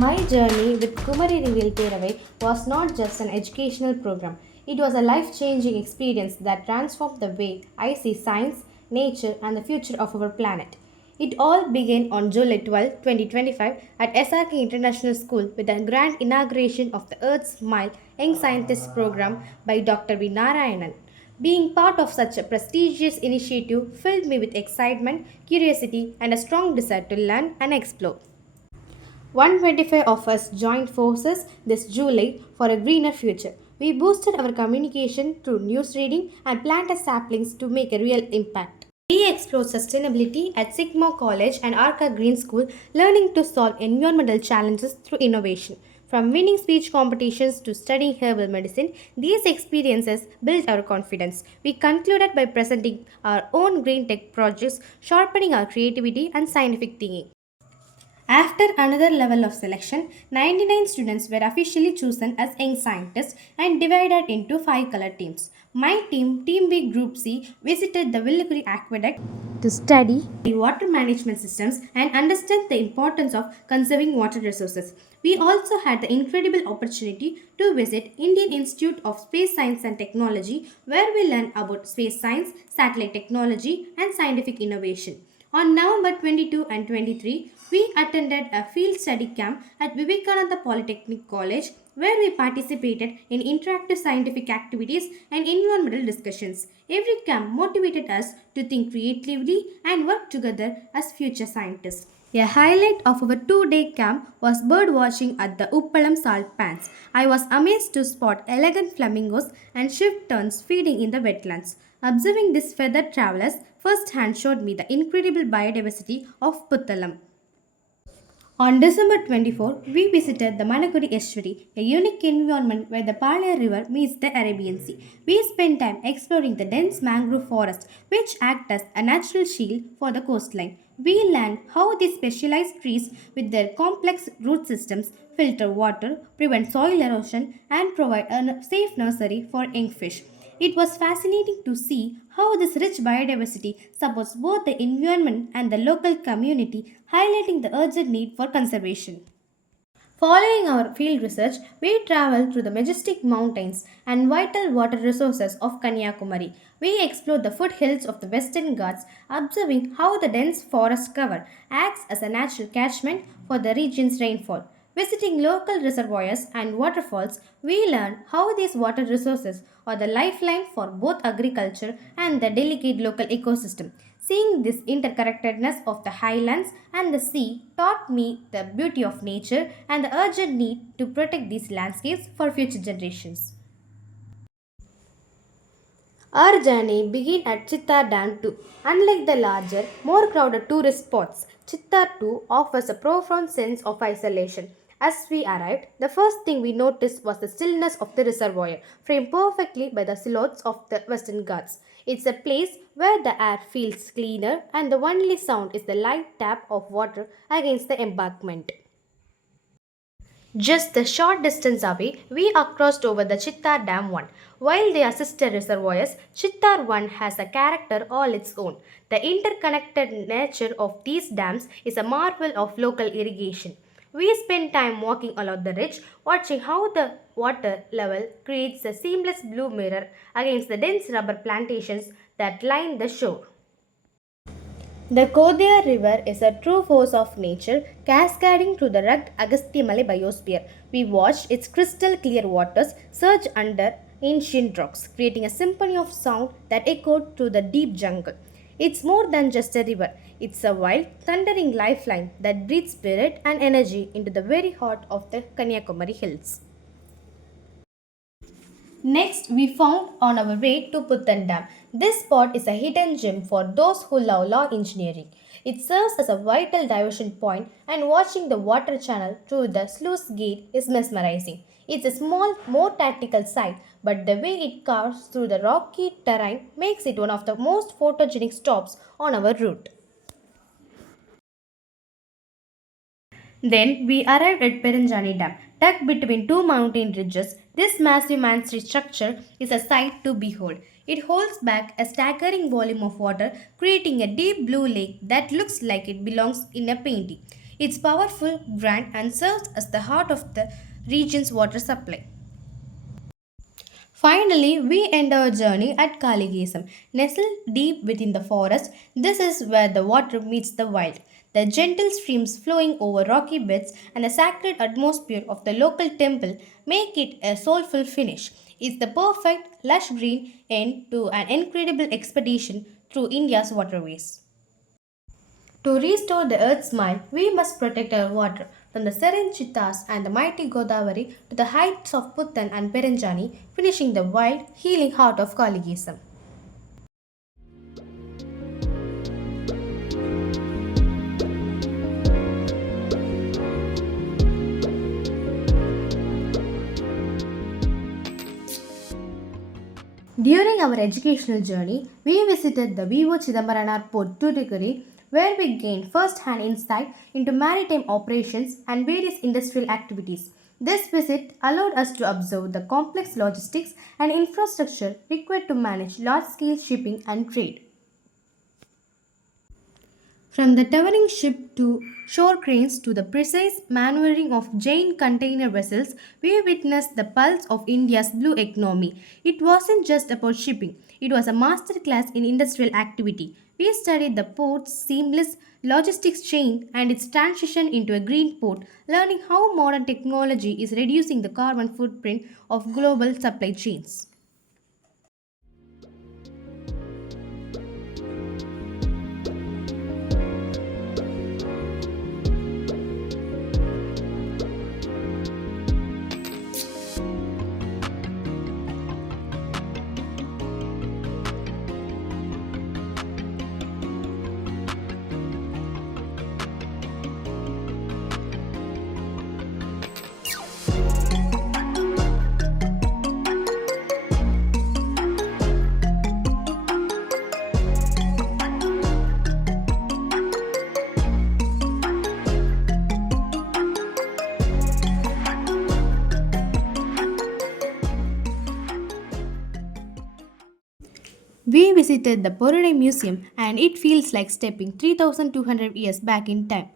My journey with Kumari Reveal Teravai was not just an educational program. It was a life changing experience that transformed the way I see science, nature, and the future of our planet. It all began on July 12, 2025, at SRK International School with the grand inauguration of the Earth's Smile Young Scientists program by Dr. V. Narayanan. Being part of such a prestigious initiative filled me with excitement, curiosity, and a strong desire to learn and explore. 125 of us joined forces this July for a greener future. We boosted our communication through news reading and planted saplings to make a real impact. We explored sustainability at Sigma College and Arca Green School, learning to solve environmental challenges through innovation. From winning speech competitions to studying herbal medicine, these experiences built our confidence. We concluded by presenting our own green tech projects, sharpening our creativity and scientific thinking. After another level of selection, 99 students were officially chosen as young scientists and divided into 5 color teams. My team, Team B Group C, visited the Villikuri Aqueduct to study the water management systems and understand the importance of conserving water resources. We also had the incredible opportunity to visit Indian Institute of Space Science and Technology where we learned about space science, satellite technology and scientific innovation. On November 22 and 23, we attended a field study camp at Vivekananda Polytechnic College where we participated in interactive scientific activities and environmental discussions. Every camp motivated us to think creatively and work together as future scientists. A highlight of our 2 day camp was bird watching at the Uppalam salt pans. I was amazed to spot elegant flamingos and swift terns feeding in the wetlands. Observing these feathered travelers firsthand showed me the incredible biodiversity of Puttalam. On December 24, we visited the Manakudi Estuary, a unique environment where the Palaya River meets the Arabian Sea. We spent time exploring the dense mangrove forest, which act as a natural shield for the coastline. We learned how these specialized trees, with their complex root systems, filter water, prevent soil erosion, and provide a safe nursery for young fish. It was fascinating to see how this rich biodiversity supports both the environment and the local community, highlighting the urgent need for conservation. Following our field research, we traveled through the majestic mountains and vital water resources of Kanyakumari. We explored the foothills of the Western Ghats, observing how the dense forest cover acts as a natural catchment for the region's rainfall. Visiting local reservoirs and waterfalls, we learned how these water resources are the lifeline for both agriculture and the delicate local ecosystem. Seeing this interconnectedness of the highlands and the sea taught me the beauty of nature and the urgent need to protect these landscapes for future generations. Our journey began at Chittar Dam too. Unlike the larger, more crowded tourist spots, Chittar too offers a profound sense of isolation. As we arrived, the first thing we noticed was the stillness of the reservoir, framed perfectly by the silhouettes of the Western Ghats. It's a place where the air feels cleaner and the only sound is the light tap of water against the embankment. Just a short distance away, we are crossed over the Chittar Dam 1. While they are sister reservoirs, Chittar 1 has a character all its own. The interconnected nature of these dams is a marvel of local irrigation. We spend time walking along the ridge, watching how the water level creates a seamless blue mirror against the dense rubber plantations that line the shore. The Kodaya River is a true force of nature, cascading through the rugged Agasthyamale biosphere. We watched its crystal clear waters surge under ancient rocks, creating a symphony of sound that echoed through the deep jungle. It's more than just a river, it's a wild, thundering lifeline that breathes spirit and energy into the very heart of the Kanyakumari hills. Next, we found on our way to Puttan Dam. This spot is a hidden gem for those who love law engineering. It serves as a vital diversion point, and watching the water channel through the sluice gate is mesmerizing. It's a small, more tactical site, but the way it carves through the rocky terrain makes it one of the most photogenic stops on our route. Then we arrived at Perenjani Dam. Tucked between two mountain ridges, this massive man-made structure is a sight to behold. It holds back a staggering volume of water, creating a deep blue lake that looks like it belongs in a painting. It's powerful, grand, and serves as the heart of the region's water supply. Finally, we end our journey at Kaligesam. Nestled deep within the forest, this is where the water meets the wild. The gentle streams flowing over rocky beds and the sacred atmosphere of the local temple make it a soulful finish. It's the perfect, lush green end to an incredible expedition through India's waterways. To restore the earth's smile, we must protect our water. From the serene Chittas and the mighty Godavari to the heights of Puttan and Perenjani, finishing the wild, healing heart of Kaligism. During our educational journey, we visited the Vivo Chidambaranar Port Tuticorin, where we gained first-hand insight into maritime operations and various industrial activities. This visit allowed us to observe the complex logistics and infrastructure required to manage large-scale shipping and trade. From the towering ship to shore cranes to the precise maneuvering of giant container vessels, we witnessed the pulse of India's blue economy. It wasn't just about shipping, it was a masterclass in industrial activity. We studied the port's seamless logistics chain and its transition into a green port, learning how modern technology is reducing the carbon footprint of global supply chains. We visited the Pororai Museum and it feels like stepping 3200 years back in time.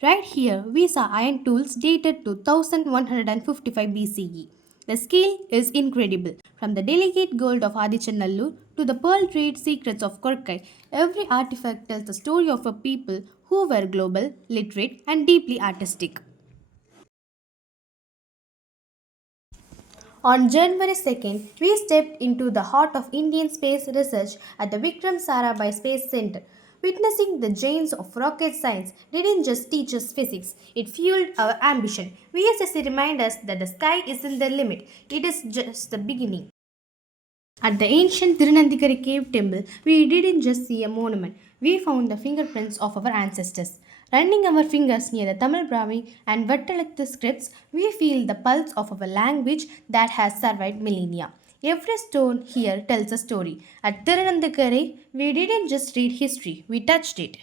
Right here, we saw iron tools dated to 1155 BCE. The scale is incredible. From the delicate gold of Adichanallur to the pearl trade secrets of Korkai, every artifact tells the story of a people who were global, literate, and deeply artistic. On January 2nd, we stepped into the heart of Indian space research at the Vikram Sarabhai Space Center. Witnessing the giants of rocket science didn't just teach us physics, it fueled our ambition. VSSC reminds us that the sky isn't the limit, it is just the beginning. At the ancient Tirunandikari cave temple, we didn't just see a monument, we found the fingerprints of our ancestors. Running our fingers near the Tamil Brahmi and Vattalaktu scripts, we feel the pulse of our language that has survived millennia. Every stone here tells a story. At Tirunandikari, we didn't just read history, we touched it.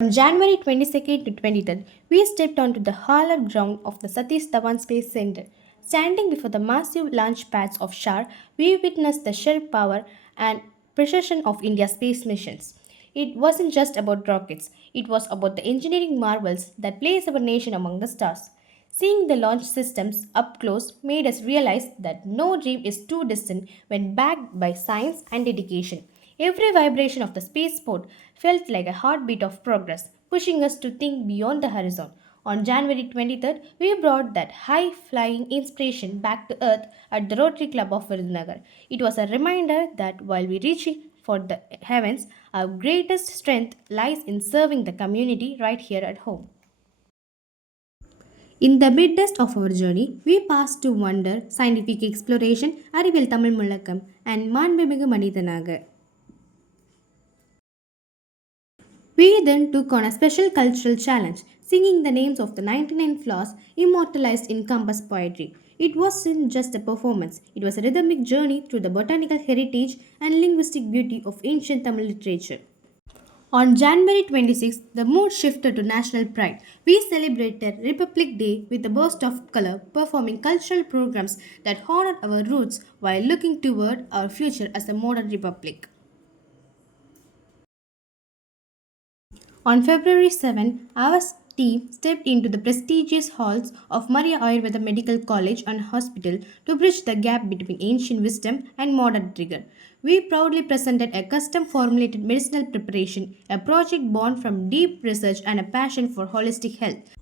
On January 22nd to 23rd, we stepped onto the hallowed ground of the Satish Dhawan Space Center. Standing before the massive launch pads of Shar, we witnessed the sheer power and precision of India's space missions. It wasn't just about rockets, it was about the engineering marvels that place our nation among the stars. Seeing the launch systems up close made us realize that no dream is too distant when backed by science and dedication. Every vibration of the spaceport felt like a heartbeat of progress, pushing us to think beyond the horizon. On January 23rd, we brought that high flying inspiration back to earth at the Rotary Club of Virudhunagar. It was a reminder that while we reaching for the heavens, our greatest strength lies in serving the community right here at home. In the midst of our journey, we passed to wonder, scientific exploration, அறிவியல் தமிழ் முழக்கம், and மாண்புமிகு மனிதனாக. We then took on a special cultural challenge, singing the names of the 99 flowers immortalized in Compass poetry. It wasn't just a performance, it was a rhythmic journey through the botanical heritage and linguistic beauty of ancient Tamil literature. On January 26th, the mood shifted to national pride. We celebrated Republic Day with a burst of color, performing cultural programs that honored our roots while looking toward our future as a modern republic. On February 7, our team stepped into the prestigious halls of Maria Ayurveda Medical College and Hospital to bridge the gap between ancient wisdom and modern rigor. We proudly presented a custom formulated medicinal preparation, a project born from deep research and a passion for holistic health.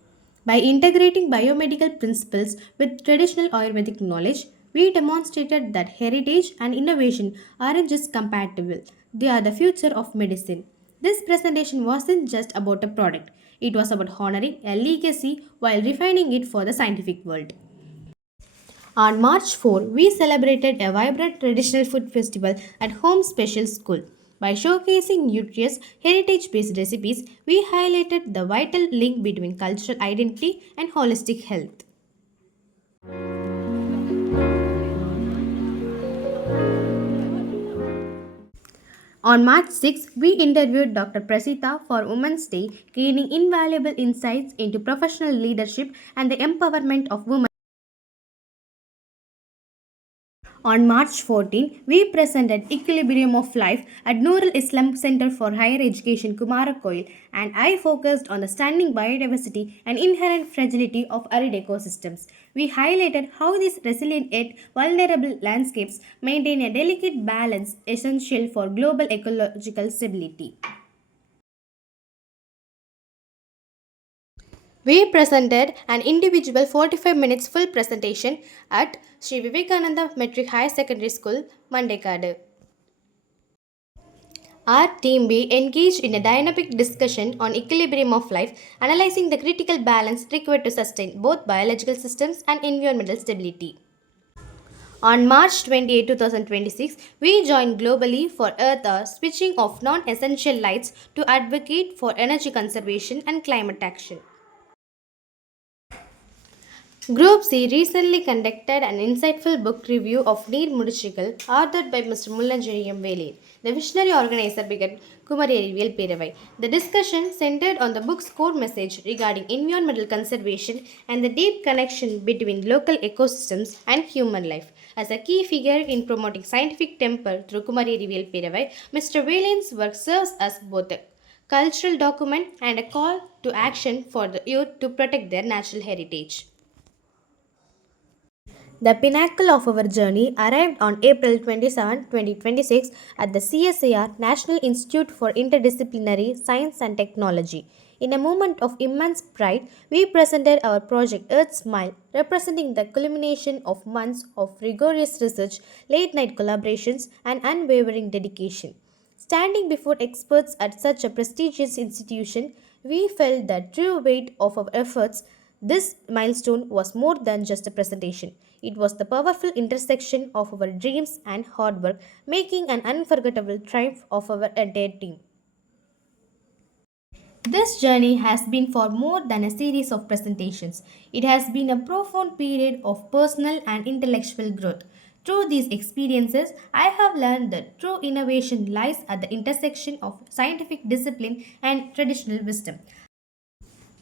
By integrating biomedical principles with traditional Ayurvedic knowledge, we demonstrated that heritage and innovation aren't just compatible, they are the future of medicine. This presentation wasn't just about a product, it was about honoring a legacy while refining it for the scientific world. On March 4, we celebrated a vibrant traditional food festival at Home Special School. By showcasing nutritious, heritage based recipes, we highlighted the vital link between cultural identity and holistic health. On March 6, we interviewed Dr. Prasita for Women's Day, gaining invaluable insights into professional leadership and the empowerment of women. On March 14, we presented Equilibrium of Life at Nurul Islam Center for Higher Education Kumarakoil, and I focused on the stunning biodiversity and inherent fragility of arid ecosystems. We highlighted how these resilient yet vulnerable landscapes maintain a delicate balance essential for global ecological stability. We presented an individual 45 minutes full presentation at Sri Vivekananda Metric Higher Secondary School, Mandekadu. Our team B engaged in a dynamic discussion on equilibrium of life, analyzing the critical balance required to sustain both biological systems and environmental stability. On March 28, 2026, we joined globally for Earth Hour, switching off non essential lights to advocate for energy conservation and climate action. Group C recently conducted an insightful book review of Neer Mudichikal, authored by Mr. Mullanjiriyam Veli. The visionary organizer began Kumari Arivial Peravai. The discussion centered on the book's core message regarding environmental conservation and the deep connection between local ecosystems and human life. As a key figure in promoting scientific temper through Kumari Arivial Peravai, Mr. Velian's work serves as both a cultural document and a call to action for the youth to protect their natural heritage. The pinnacle of our journey arrived on April 27, 2026 at the CSIR National Institute for Interdisciplinary Science and Technology. In a moment of immense pride, we presented our project Earth Smile, representing the culmination of months of rigorous research, late night collaborations, and unwavering dedication. Standing before experts at such a prestigious institution, we felt the true weight of our efforts. This milestone was more than just a presentation. It was the powerful intersection of our dreams and hard work, making an unforgettable triumph of our entire team. This journey has been for more than a series of presentations. It has been a profound period of personal and intellectual growth. Through these experiences, I have learned that true innovation lies at the intersection of scientific discipline and traditional wisdom.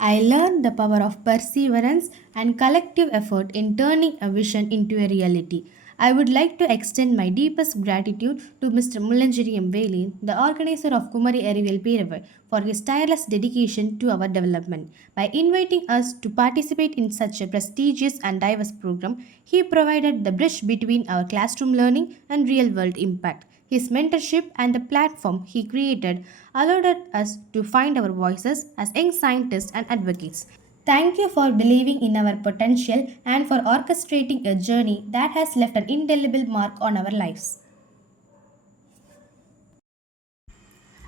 I learned the power of perseverance and collective effort in turning a vision into a reality. I would like to extend my deepest gratitude to Mr. Mullanjiri Veli, the organizer of Kumari Arivel Piravar, for his tireless dedication to our development. By inviting us to participate in such a prestigious and diverse program, he provided the bridge between our classroom learning and real world impact. His mentorship and the platform he created allowed us to find our voices as young scientists and advocates. Thank you for believing in our potential and for orchestrating a journey that has left an indelible mark on our lives.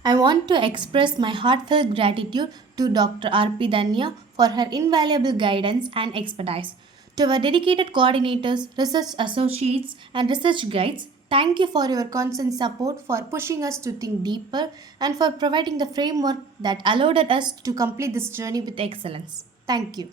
I want to express my heartfelt gratitude to Dr. R.P. Danya for her invaluable guidance and expertise. To our dedicated coordinators, research associates, and research guides, thank you for your constant support, for pushing us to think deeper, and for providing the framework that allowed us to complete this journey with excellence. Thank you.